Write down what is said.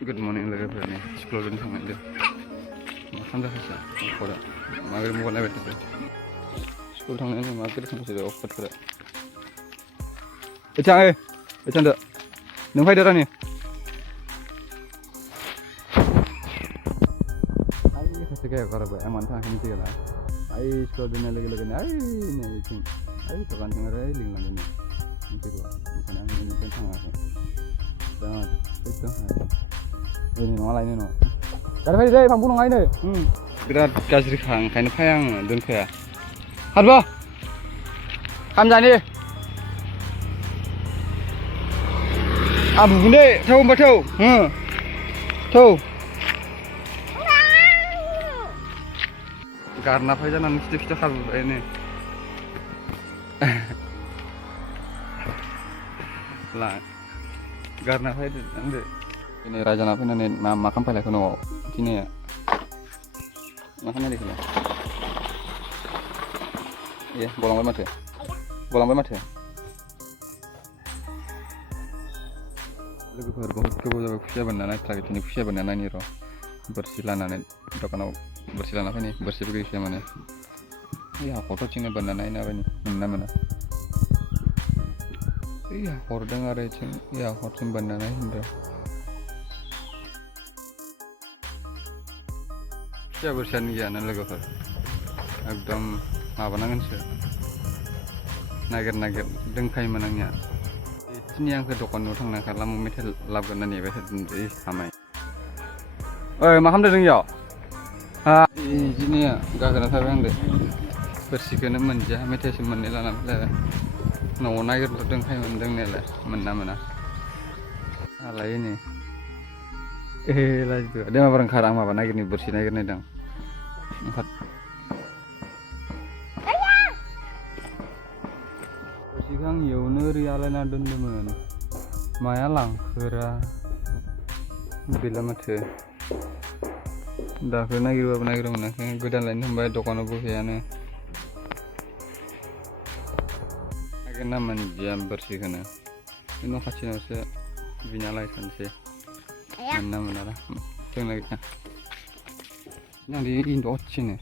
Good morning लोगोफोर नै स्कुलाव दोन थांनायदो मा खालामजाखासै न'खरा माबोरै मबाइल नायबाय थादो स्कुल थांनानै माबोरै खालामसै अफारफोरा एचांदो नों फैदो रानि आइ खासे गाया गारबाय आं मानो थाङाखै मिथिगोला आइ स्कुलाव दोननाय लोगो लोगोनो ओइ नै इथिं ओइ दखानथिं ओरै लिंलांदों मिथिगौ ओंखायनो आं बेनिफ्राय थाङाखै दा ini nong lainnya nong. Kada fai deh, pampu nong lainnya. Berat gajri khang, kain fayang dun kaya. Harba, kam jani. Abu bunde, tahu mbak tahu. Tahu. Karena fai jangan mesti harbu ini. Lah, karena fai ande. Ini raja apa ini makan pala kono sini ya makan aja kalau iya bolang banget ya लोगोफोर बहुत गोबाव जाबाय खुसिया बोननानै ट्राकेटनि खुसिया बोननानै नायनि र' बोरसि लानानै दखानाव बोरसि लाना फैनि बोरसिबो गैखाया माने ओइ हाखरथिंनो बोननानै नायनाबायनि मोनना मोना ओइ हाखरदों आरो इथिं ओइ हाखरथिं बोननानै होनदों खुसिया बोरसियानो गैयाना लोगोफोर एकदम माबानांगोनसो नागिर दोंखायोमोन आंनिया दिनै आंखौ दखानाव थांना खालामो मेथाइ लाबोगोन होनना नेबाय थादों ओइ हामाय ओइ मा खालामदों नों इयाव हा इदिनिया गाखोना थाबाय आंदो बोरसिखौनो मोनदिया मेथाइसो मोननै लाना फैलायबाय न'आव नागिरनो दोंखायोमोन दोंनायालाय मोनना मोना हालाय नै लाजिदो दे माबार ओंखार आं माबा नागिरनि बोरसि नागिरनायदों ओंखार बोरसिखौ आं इयावनो ओरै आलायना दोन्दोंमोन माया लांखोरा गैला माथो दाखो नागिरबाबो नागिरनो मोनाखै गोदान लायनो थांबाय दखानावबो गैयानो नागिरना मोनदिया बोरसिखौनो न' खाथिनावसो बिना लायखानोसै मोना मोनारा जोंना गैया nanti Indo Cina